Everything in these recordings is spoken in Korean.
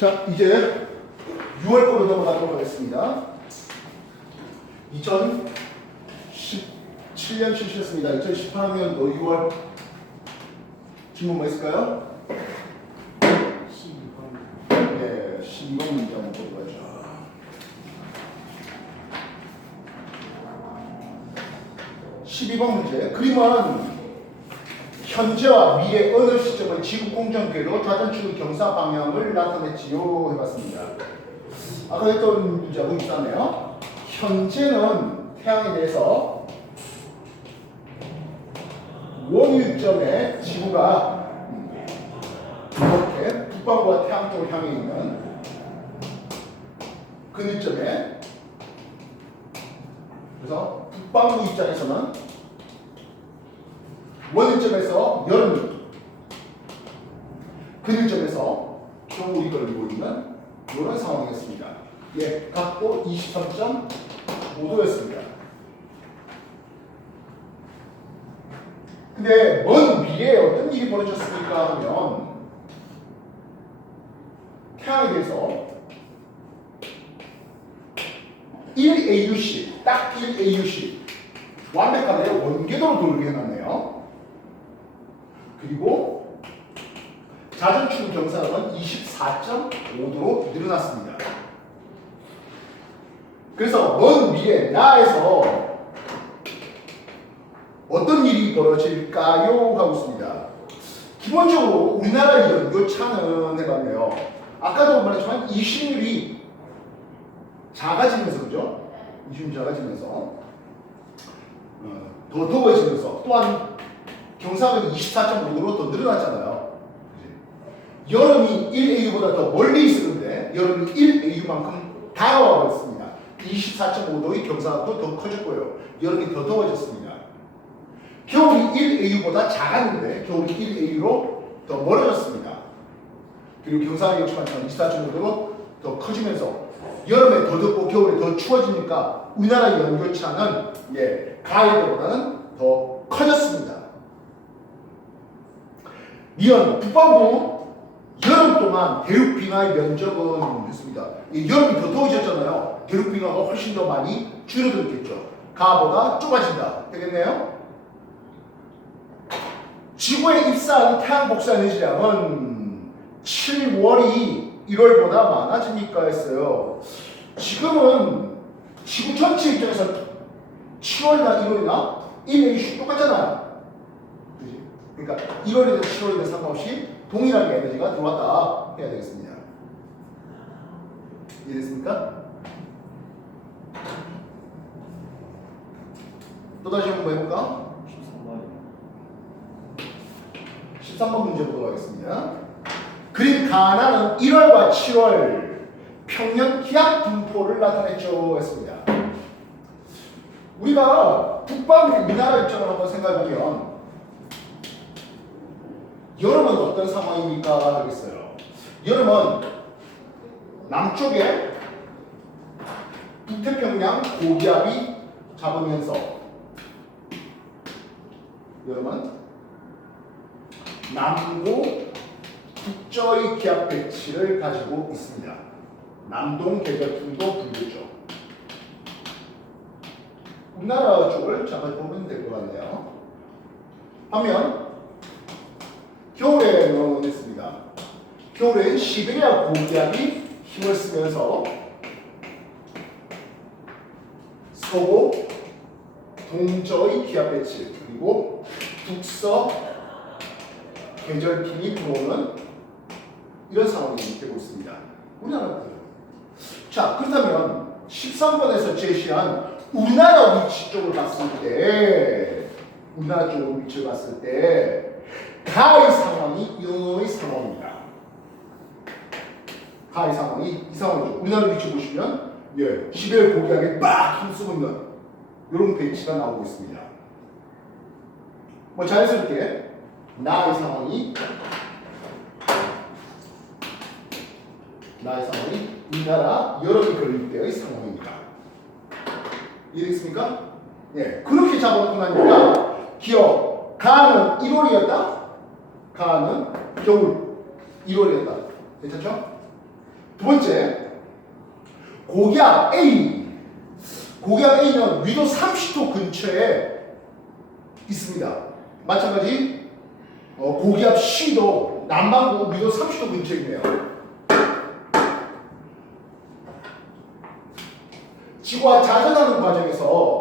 자, 이제 6월 거로 넘어가도록 하겠습니다. 2017년 실시했습니다. 2018년도 6월 질문 뭐 있을까요? 12번. 네, 12번 문제 한번 보도록 하죠. 문제. 그림은 현재와 미래 어느 시점의 지구 공전궤도 좌전축 경사 방향을 나타냈지요 해봤습니다. 아까 했던 문제하고 비슷하네요. 현재는 태양에 대해서 원위점에 지구가 이렇게 북반구와 태양 쪽을 향해 있는 근위점에, 그래서 북반구 입장에서는 원위점에서 여름이, 근위점에서 겨울이 걸리고 있는 이런 상황이었습니다. 예, 각도 23.5도였습니다. 근데 먼 미래에 어떤 일이 벌어졌습니까 하면 태양에 대해서 1AUC, 딱 1AUC 완벽하게 원궤도로 돌게 해놨네요. 그리고 자전축 경사는 24.5도로 늘어났습니다. 그래서 먼 미래 나에서 어떤 일이 벌어질까요? 하고 있습니다. 기본적으로 우리나라의 연교차는 해봤네요. 아까도 말했지만 이심률이 작아지면서, 그죠? 이심률이 작아지면서 더 더워지면서 또한 경사각이 24.5도로 더 늘어났잖아요. 여름이 1AU보다 더 멀리 있었는데 여름이 1AU만큼 다가와 버렸습니다. 24.5도의 경사각도 더 커졌고요. 여름이 더 더워졌습니다. 겨울이 1AU보다 작았는데 겨울이 1AU로 더 멀어졌습니다. 그리고 경사각이 역시 마찬가지로 24.5도로 더 커지면서 여름에 더 덥고 겨울에 더 추워지니까 우리나라의 연교차는 가을 때보다는 더 커졌습니다. 이런 북반구 여름 동안 대륙빙하의 면적은 됐습니다. 여름이 더 더워졌잖아요. 대륙빙하가 훨씬 더 많이 줄어들겠죠. 가보다 좁아진다. 되겠네요? 지구에 입사한 태양 복사 에너지량은 7월이 1월보다 많아집니까 했어요. 지금은 지구 전체 입장에서 7월이나 1월이나 1AU씩 똑같잖아요. 그치? 그러니까 1월이든 7월이든 상관없이 동일하게 에너지가 들어왔다 해야 되겠습니다. 이해됐습니까? 또다시 한번 해볼까? 13번 문제 보도록 하겠습니다. 그림 가나는 1월과 7월 평년 기압 분포를 나타냈죠 했습니다. 우리가 북방 우리나라 입장을 한번 생각해보면 여름은 어떤 상황입니까 하겠어요. 여름은 남쪽에 북태평양 고기압이 잡으면서 여름은 남고 북저의 기압 배치를 가지고 있습니다. 남동 계절풍도 불겠죠. 우리나라 쪽을 잠깐 보면 될 것 같네요. 반면 겨울에는 있습니다. 겨울엔 시베리아 고기압이 힘을 쓰면서 서부 동저의 기압 배치 그리고 북서 계절풍이 들어오는 이런 상황이 되고 있습니다. 우리나라는. 자, 그렇다면 13번에서 제시한 우리나라 위치 쪽을 봤을 때, 우리나라 쪽을 위치를 봤을 때 가의 상황이 이의 상황입니다. 가의 상황이 이 상황이죠. 우리나라 위치 보시면 시베리아 고기압에 빡 힘쓰고 있는 이런 배치가 나오고 있습니다. 뭐 자연스럽게 나의 상황이 우리나라 여름이 걸릴 때의 상황입니다. 이해됐습니까? 그렇게 잡아놓고 나니까 기억 가는 1월이었다. 가는 겨울 1월이었다. 괜찮죠? 두 번째, 고기압 A. 고기압 A는 위도 30도 근처에 있습니다. 마찬가지 고기압 C도 남반구 위도 30도 근처에 있네요. 지구와 자전하는 과정에서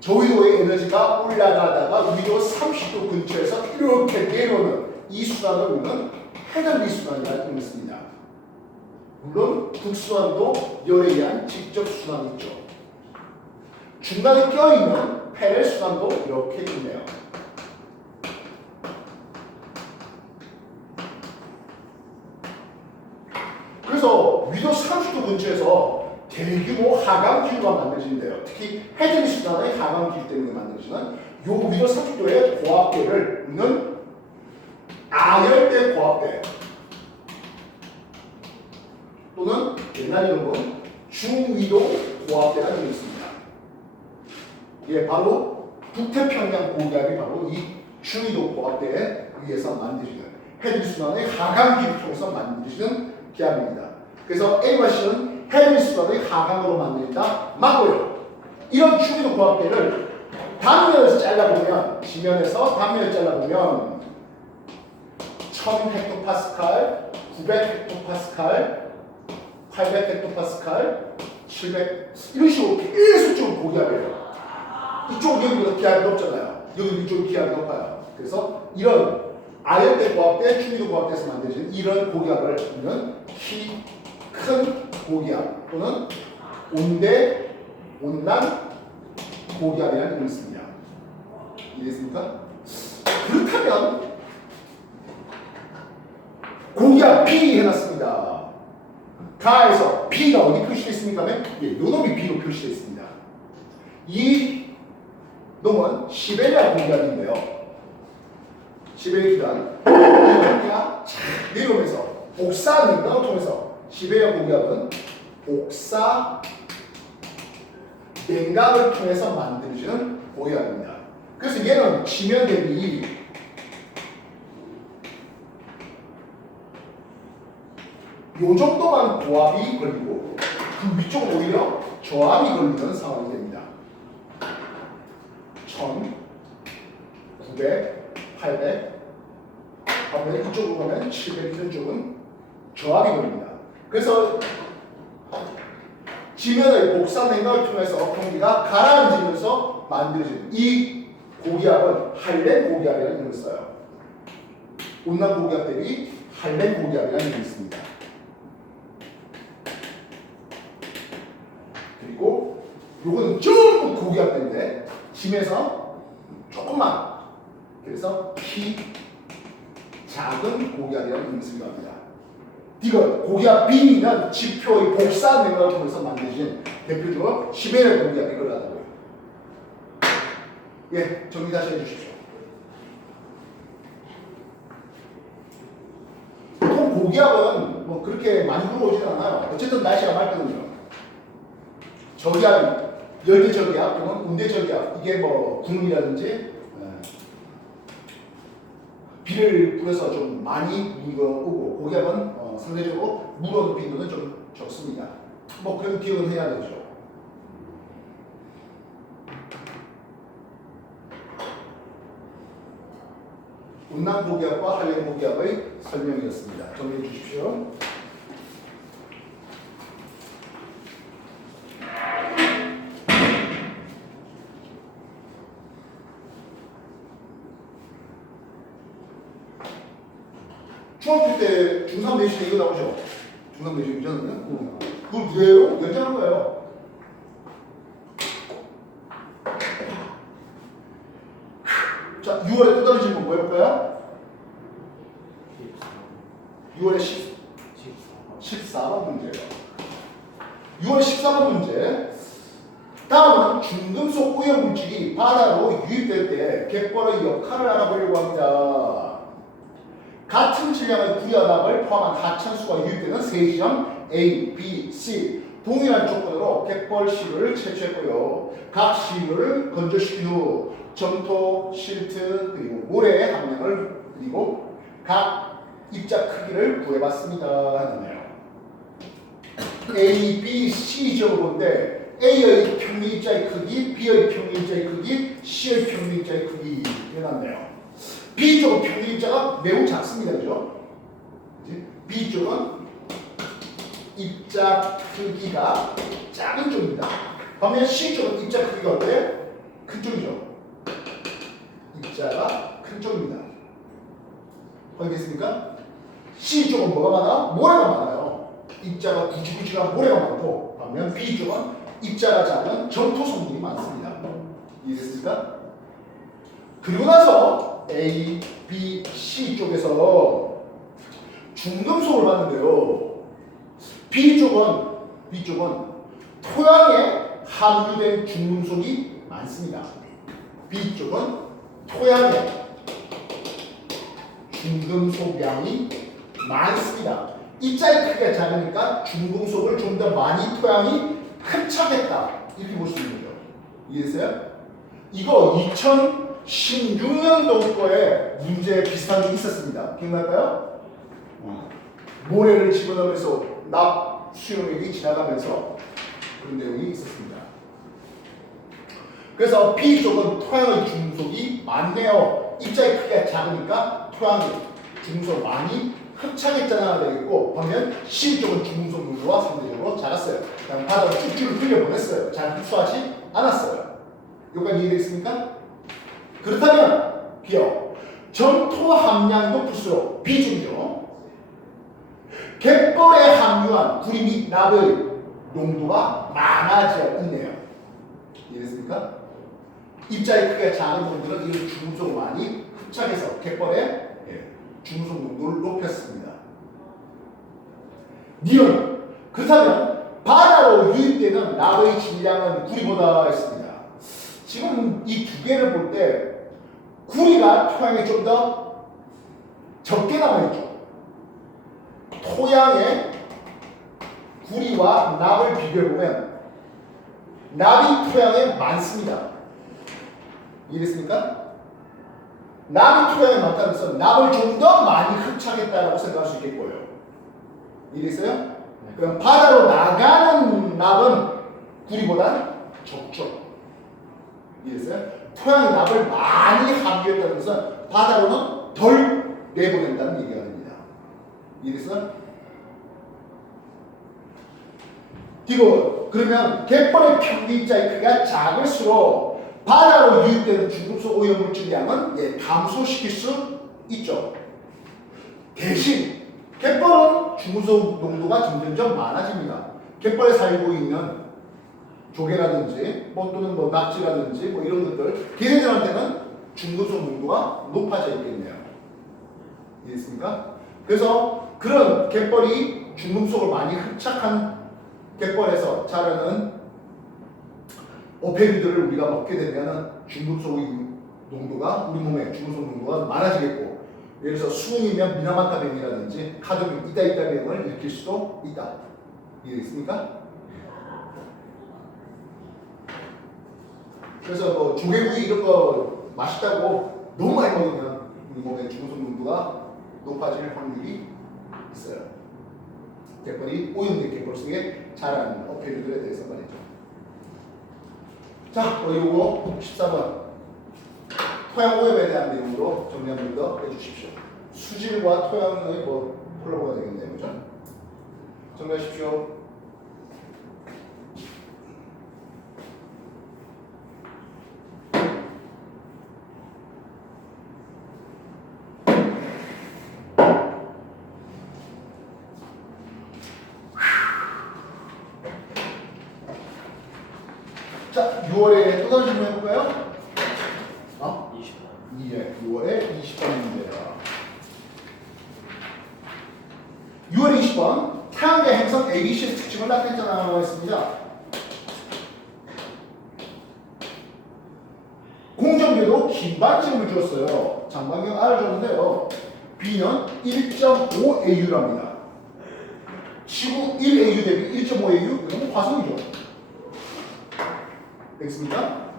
저위도의 에너지가 올라가다가 위도 30도 근처에서 이렇게 내려오는 이 순환을 우리는 헤들리 순환이라고 부르습니다. 물론 극순환도 열에 의한 직접 순환이 있죠. 중간에 껴있는 페렐 순환도 이렇게 있네요. 그래서 위도 30도 근처에서 대규모 하강 기후가 만들어지는데요. 특히 헤들리 순환의 하강 기후 때문에 만들어지는 요 위도 30도의 고압대를 우리는 아열대 고압대 또는 옛날 이름은 중위도 고압대라는 게 있습니다. 이게 바로 북태평양 고기압이 바로 이 중위도 고압대에 의해서 만들어지는 헤들리 순환의 하강 기후를 통해서 만들어지는 기압입니다. 그래서 A와 C는 헤들리 순환의 하강으로 만들다 맞고요. 이런 중위도 고압대를 단면에서 잘라보면 지면에서 단면을 잘라보면 1000헥토파스칼, 900헥토파스칼, 800헥토파스칼, 700 이런 식으로 계속적으로 고기압이에요. 이쪽 여기보다 기압이 높잖아요. 여기 이쪽 기압이 높아요. 그래서 이런 아열대 고압대, 중위도 고압대에서 만들어진 이런 고기압을 우리는 키 큰 고기압 또는 온대, 온난 고기압이라는 이름을 씁니다. 이해됐습니까? 그렇다면 고기압 B 해놨습니다. 가에서 B가 어디 표시되어 있습니까? 예, 요 놈이 B로 표시되어 있습니다. 이 놈은 시베리아 고기압인데요. 시베리아 기간 내려오면서 옥사 냉각을 통해서 시베리아 고기압은 옥사 냉각을 통해서 만들어지는 고기압입니다. 그래서 얘는 지면 대비 요 정도만 고압이 걸리고 그 위쪽은 오히려 저압이 걸리는 상황이 됩니다. 1000, 900, 800 반면에 이쪽으로 가면 700 이런 쪽은 저압이 걸립니다. 그래서 지면의 복사 냉각을 통해서 공기가 가라앉으면서 만들어진 이 고기압은 할렌 고기압이라는 이름을 써요. 온난 고기압 대비 할렌 고기압이라는 이름이 있습니다. 그리고 요거는 전부 고기압대인데 짐에서 조금만 그래서 키 작은 고기압이라는 이름을 쓰기도 합니다. 이건 고기압 B는 지표의 복사 냉각을 통해서 만들어진 대표적으로 시베리아 고기압이 이거라고요. 예, 정리 다시 해주십시오. 보통 고기압은 뭐 그렇게 많이 들어오지는 않아요. 어쨌든 날씨가 맑거든요. 저기압, 열대 저기압 또는 온대 저기압 이게 뭐 구름이라든지 비를 뿌려서 좀 많이 오고 고기압은 상대적으로 물 오는 빈도는 좀 적습니다. 뭐 그런 기억은 해야 되죠. 온난 고기압과 한랭 고기압의 설명이었습니다. 정리해 주십시오. 중학교 때 중3 내신 이거 나오죠? 중3 내신 이잖아요. 그걸 그대로 연장한 거예요. 자, 6월에 또 다른 질문 뭐 해볼까요? 6월에 14번 문제예요. 6월 14번 문제. 다음은 중금속 오염물질이 바다로 유입될 때 갯벌의 역할을 알아보려고 합니다. 같은 질량의 구리화답을 포함한 하천수가 유입되는 세 지점 A, B, C 동일한 조건으로 갯벌 시루를 채취했고요. 각 시루를 건조시킨 후 점토, 실트 그리고 모래의 함량을 그리고 각 입자 크기를 구해봤습니다 하네요. A, B, C 적어본데 A의 평균 입자의 크기, B의 평균 입자의 크기, C의 평균 입자의 크기 해놨네요. B 쪽은 평균 입자가 매우 작습니다, 그죠? B 쪽은 입자 크기가 작은 쪽입니다. 반면 C 쪽은 입자 크기가 어때요? 큰 쪽이죠. 입자가 큰 쪽입니다. 확인됐습니까? C 쪽은 뭐가 많아? 모래가 많아요. 입자가 구질구질한 모래가 많고, 반면 B 쪽은 입자가 작은 점토 성분이 많습니다. 이해됐습니까? 그리고 나서 A, B, C 쪽에서 중금속을 봤는데요. B 쪽은 토양에 함유된 중금속이 많습니다. B 쪽은 토양에 중금속량이 많습니다. 입자의 크기가 작으니까 중금속을 좀 더 많이 토양이 흡착했다. 이렇게 볼 수 있는 거죠. 이해됐어요? 이거 2016년도 거에 문제 비슷한 게 있었습니다. 기억날까요? 모래를 집어넣으면서 납 수용액이 지나가면서 그런 내용이 있었습니다. 그래서 B 쪽은 토양의 중금속이 많네요. 입자의 크기가 작으니까 토양이 중금속 많이 흡착했잖아 되겠고, 반면 C 쪽은 중금속 농도가 상대적으로 작았어요. 그냥 바다로 쭉쭉 흘려보냈어요. 잘 흡수하지 않았어요. 여기까지 이해되겠습니까? 그렇다면 B요. 점토 함량이 높을수록 B 쪽이죠. 갯벌에 함유한 구리 및 납의 농도가 많아져 있네요. 이해됐습니까? 입자의 크기가 작은 분들은 이런 중금속을 많이 흡착해서 갯벌에 중금속 농도를 높였습니다. 니은 그렇다면 바다로 유입되는 납의 질량은 구리보다 있습니다. 지금 이 두 개를 볼 때 구리가 토양에 좀 더 적게 남아있죠. 토양에 구리와 납을 비교해보면 납이 토양에 많습니다. 이해됐습니까? 납이 토양에 많다는 것은 납을 좀 더 많이 흡착했다고 생각할 수 있겠고요. 이해됐어요? 그럼 바다로 나가는 납은 구리보다 적죠. 이해됐어요? 토양에 납을 많이 함유했다는 것은 바다로는 덜 내보낸다는 얘기가 됩니다. 이해됐어요? 그러면 갯벌의 평균 입자의 크기가 작을수록 바다로 유입되는 중금속 오염물질량은 감소시킬 수 있죠. 대신 갯벌은 중금속 농도가 점점점 많아집니다. 갯벌에 살고 있는 조개라든지 또는 낙지라든지 이런 것들, 걔네들한테는 중금속 농도가 높아져 있겠네요. 이해됐습니까? 그래서 그런 갯벌이 중금속을 많이 흡착한 갯벌에서 자라는 어패류들을 우리가 먹게 되면 중금속 농도가 우리 몸에 중금속 농도가 많아지겠고, 예를 들어서 수은이면 미나마타병이라든지 카드뮴 이따병을 일으킬 수도 있다. 이해됐습니까? 그래서 조개구이 이런 거 맛있다고 너무 많이 먹으면 우리 몸에 중금속 농도가 높아질 확률이 있어요. 갯벌이 오염된 갯벌 속에 자라는 어패류들에 대해서 말이죠. 자, 요거 14번 토양 오염에 대한 내용으로 정리 한 번 더 해주십시오. 수질과 토양의 콜라보가 되겠네요, 그죠? 정리하십시오. 자, 6월에 또 다른 질문 해볼까요? 20번. 예, 6월에 20번입니다. 6월에 20번 태양계 행성 ABC의 특징을 나타냈잖아요 했습니다. 공정궤도 긴 반지름을 주었어요. 장반경 R을 줬는데요. B는 1.5AU랍니다. 지구 1AU 대비 1.5AU? 이건 화성이죠. 되겠습니까?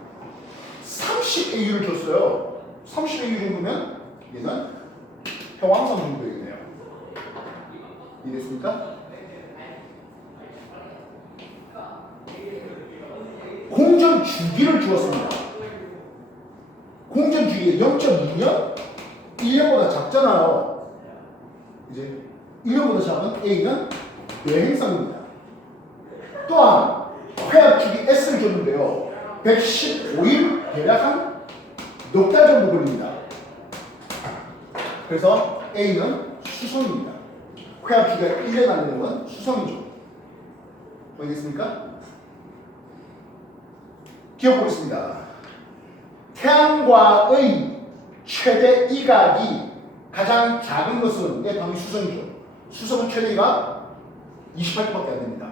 30AU를 줬어요. 30AU 정도면 얘는 해왕성 정도이겠네요. 이해됐습니까? 공전 주기를 주었습니다. 공전 주기 0.2년? 1년보다 작잖아요. 이제 1년보다 작은 A는 뇌행성입니다. 또한 회합 주기 S를 줬는데요. 115일 대략 한 넉 달 정도 걸립니다. 그래서 A는 수성입니다. 회합 주기가 1년 안 되는 건 수성이죠. 알겠습니까? 기억 보겠습니다. 태양과의 최대 이각이 가장 작은 것은 당연히 수성이죠. 수성은 최대 이각 28도밖에 안 됩니다.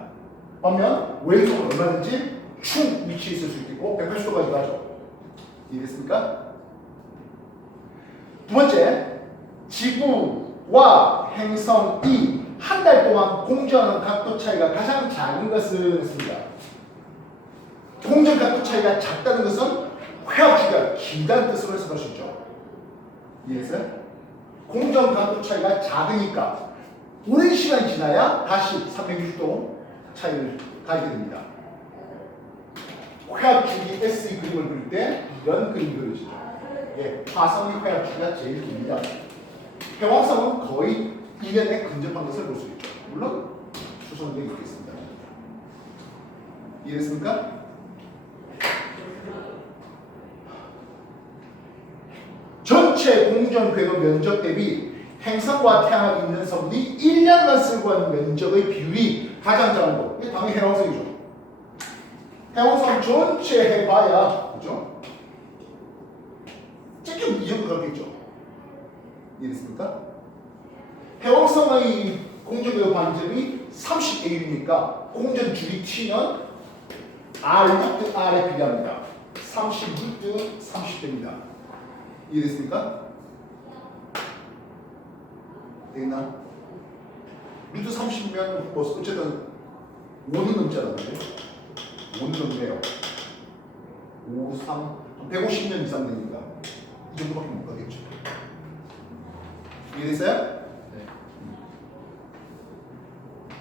반면 왼쪽은 얼마든지 축 위치에 있을 수 있고 180도까지 가죠. 이해됐습니까? 두 번째, 지구와 행성이 한 달 동안 공전하는 각도 차이가 가장 작은 것을 했습니다. 공전 각도 차이가 작다는 것은 회합 주기가 길다는 뜻으로 해석할 수 있죠. 이해했어요? 공전 각도 차이가 작으니까 오랜 시간이 지나야 다시 360도 차이를 가지게 됩니다. 회합 주기 S의 그림을 그릴 때 이런 그림이 그려지죠. 예, 화성의 회합 주기가 제일 깁니다. 해왕성은 거의 1년에 근접한 것을 볼 수 있죠. 물론 수성도 있겠습니다. 이해됐습니까? 전체 공전 궤도 면적 대비 행성과 태양이 있는 섬이 1년간 쓰고 하는 면적의 비율이 가장 작은 거. 이게 당연히 해왕성이죠. 해왕성 전체 해봐야, 그죠? 조금 이 정도 그렇겠죠. 이해됐습니까? 해왕성의 공전궤도 반점이 30A니까 공전 주기 T는 R 루트 R에 비례합니다. 30 루트 30입니다. 이해됐습니까? 되겠나? 루트 30이면 뭐 어쨌든 5는 넘잖아요. 5는 넘네요. 5, 3, 150년 이상 되니까 이 정도밖에 못 가겠죠. 이해됐어요? 네.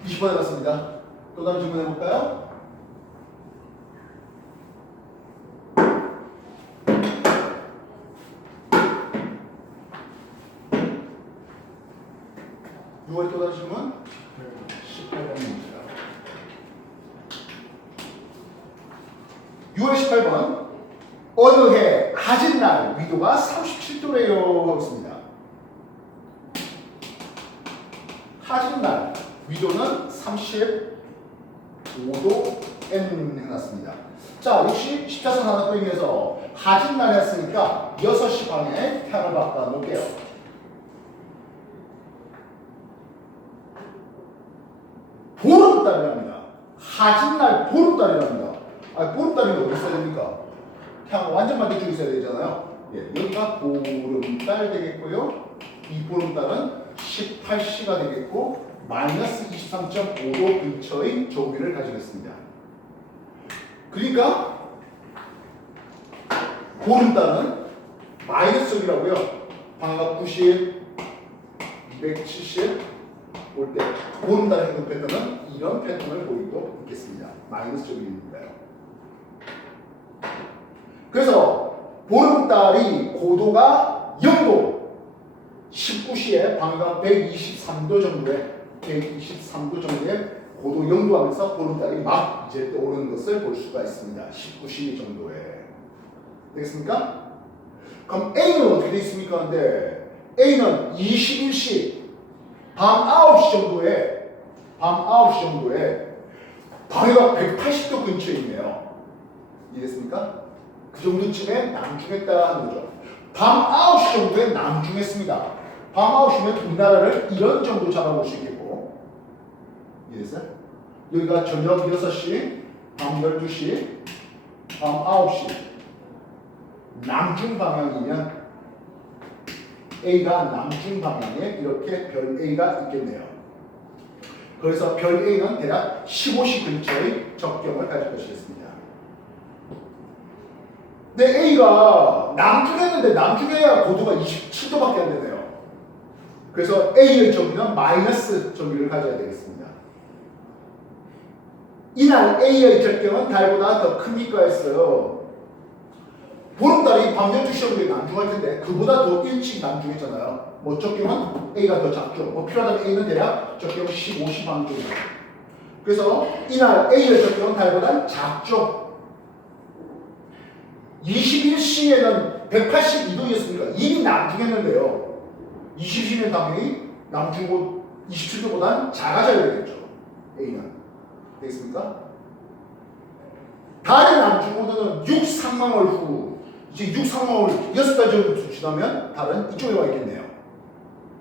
20번 해봤습니다. 또 다른 질문 해볼까요? 또 다른 질문? 18번입니다. 6월 18번. 어느 해 가진 날 위도가 37도래요 하고 있습니다. 가진 날 위도는 35도 N 해놨습니다. 자, 역시 십자선 하나 빼면서 가진 날 했으니까 6시 반에 태양을 바꿔 놓을게요. 보름달이랍니다. 하진날 보름달이랍니다. 보름달이 어디 있어야 됩니까? 태양 완전 반대쪽에 있어야 되잖아요. 예, 여기가 보름달 되겠고요. 이 보름달은 18시가 되겠고 마이너스 23.5도 근처의 조기를 가지겠습니다. 그러니까 보름달은 마이너스이라고요. 방각 90, 270 올 때 보름달의 행동 패턴은 이런 패턴을 보이고 있겠습니다. 마이너스 쪽입니다요. 그래서 보름달이 고도가 0도 19시에 방각 123도 정도의 고도 0도 하면서 보름달이 막 이제 떠오르는 것을 볼 수가 있습니다. 19시 정도에. 되겠습니까? 그럼 A는 어떻게 되어 있습니까? 근데 A는 21시 밤 9시 정도에 방해가 180도 근처에 있네요. 이해됐습니까? 그 정도쯤에 남중했다 하는 거죠. 밤 9시 정도에 남중했습니다. 밤 9시면 우리나라를 이런 정도 잡아볼 수 있겠고. 이해됐어요? 여기가 저녁 6시, 밤 12시, 밤 9시. 남중 방향이면 A가 남중 방향에 이렇게 별 A가 있겠네요. 그래서 별 A는 대략 15시 근처의 적경을 가질 것이겠습니다. 근데 A가 남중에 있는데 남중에야 고도가 27도밖에 안 되네요. 그래서 A의 정의는 마이너스 정의를 가져야 되겠습니다. 이날 A의 적경은 달보다 더 큽니까 했어요. 보름달이 밤 12시 정도에 남중할 텐데 그보다 더 일찍 남중했잖아요. 뭐 적경은 A가 더 작죠. 뭐 필요하다면 A는 대략 적경 15, 10방 정도. 그래서 이날 A의 적경은 달보다 작죠. 21시에는 182도였으니까 이미 남중했는데요. 20시면 당연히 남중고 27도보다는 작아져야 되겠죠. A는. 되겠습니까? 달의 남중고도는 6상망월 후 이제 6상망월 6달 정도 지나면 달은 이쪽에 와 있겠네요.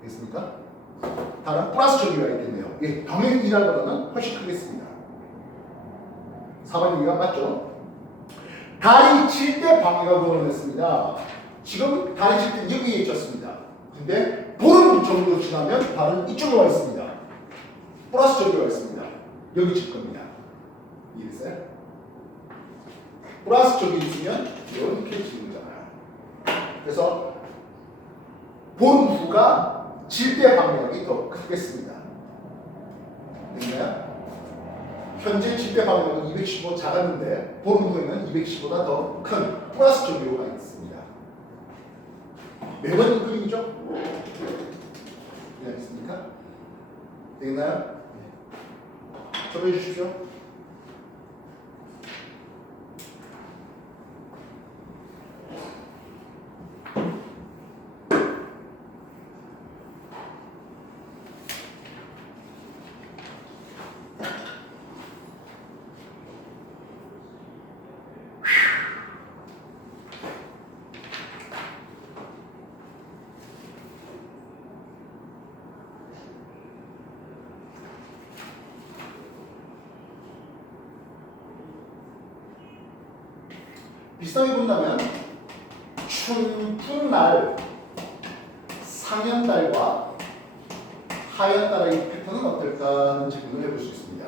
되겠습니까? 달은 플러스 쪽에 와 있겠네요. 예, 당연히 이달보다는 훨씬 크겠습니다. 4번 얘기가 맞죠? 달이 질 때 방해가 구원했습니다. 지금 달이 질 때 여기에 있었습니다. 근데 보름 정도 지나면 달은 이쪽에 와 있습니다. 플러스 쪽에 와 있습니다. 여기 질 겁니다. 이해됐어요? 플러스 쪽에 있으면 이렇게 지는 거잖아요. 그래서 보름 후가 질 때 방향이 더 크겠습니다. 됐나요? 현재 질 때 방향은 215 작았는데 보름 후에는 215보다 더 큰 플러스 쪽으로 가 있습니다. 매번 이 그림이죠? 이해하셨습니까? 되겠나요? 접해 주십시오. 비슷하게 본다면 춘풍날 상현달과 하현달의 패턴은 어떨까 하는 질문을 해볼 수 있습니다.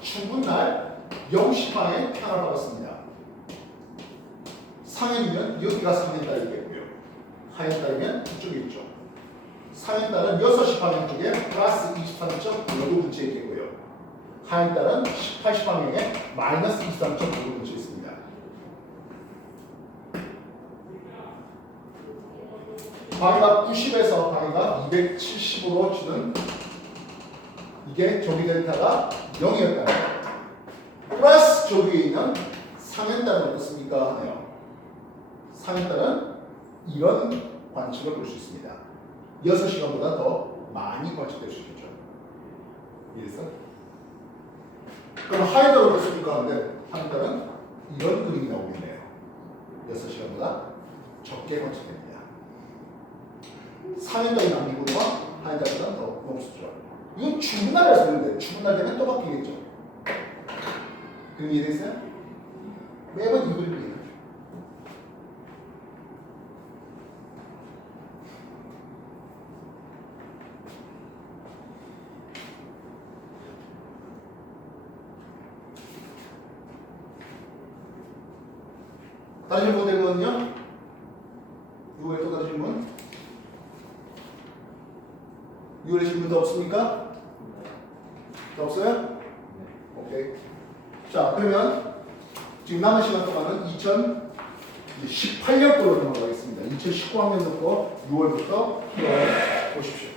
춘풍날 0시방에 편을 받았습니다. 상현이면 여기가 상현달이겠고요. 하현달이면 이쪽에 있죠. 상현달은 6시 방향 쪽에 플러스 23.5도 근처에 있겠고요. 하현달은 18시 방향에 마이너스 23.5도 근처에 있습니다. 방위가 90에서 방위가 270으로 치는 이게 조기 델타가 0이었다는 거예요. 플러스 조기에 있는 상현달은 어떻습니까? 하네요. 상현달은 이런 관측을 볼 수 있습니다. 6시간보다 더 많이 관측될 수 있겠죠. 이해했어? 그럼 하현달은 어떻습니까? 하는데 하현달은 이런 그림이 나오겠네요. 6시간보다 적게 관측됩니다. 상현달이 남기고와 하현달보다 더 높죠. 이건 추분날에서 했는데 추분날 되면 또 바뀌겠죠. 그럼 이해됐어요? 매번 이 그림이에요. 다른 질문 되거든요. 이거에 또 다른 질문? 6월에 질문 더 없습니까? 더 없어요? 오케이. 자, 그러면 지금 남은 시간 동안은 2018년도로 넘어가겠습니다. 2019학년 놓고 6월부터 9월 보십시오.